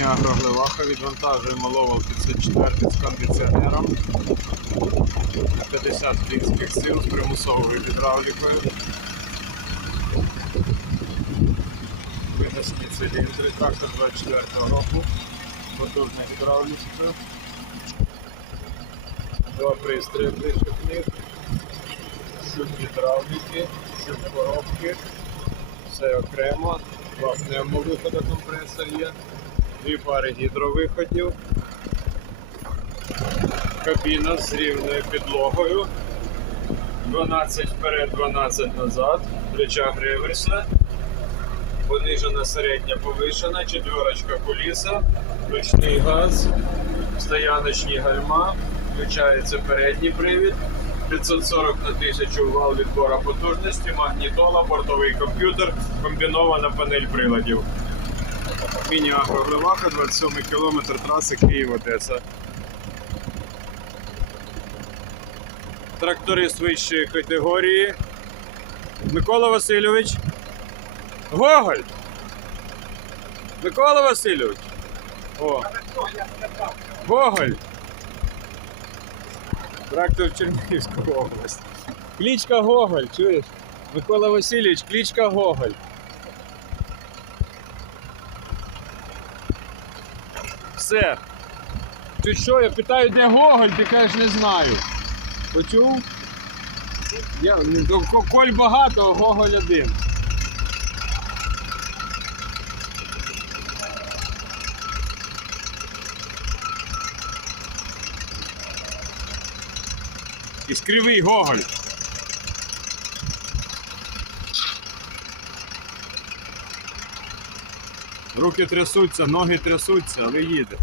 Міні-агроглеваха відвантажуємо ловол 54 з кондиціонером. 50 кінських сил з примусовою гідравлікою. Виносні циліндри, трактор 24 року. Потужна гідравліка. Два пристрої прищепних. Щуп гідравліки, щуп коробки. Все окремо. Два пневмовиходи компресор є. Дві пари гідровиходів. Кабіна з рівною підлогою. 12 вперед, 12 назад. Рычаг реверса. Понижена середня повишена, четверочка куліса, ручний газ, стояночні гальма, включається передній привід, 540 на 1000 вал відбора потужності, магнітола, бортовий комп'ютер, комбінована панель приладів. Міні-агроглеваха, 27 км траси Київ-Одеса. Тракторист вищої категорії. Микола Васильович. Гоголь! Микола Васильович! О! Гоголь! Трактор Чернігівська область. Кличка Гоголь, чуєш? Микола Васильович, кличка Гоголь. Все. Ти що, я питаю, де Гоголь, ти кажеш, не знаю. Почув? Я, ну, Коль багато, а Гоголь один. Із кривий Гоголь. Руки трясуться, ноги трясуться, але їде.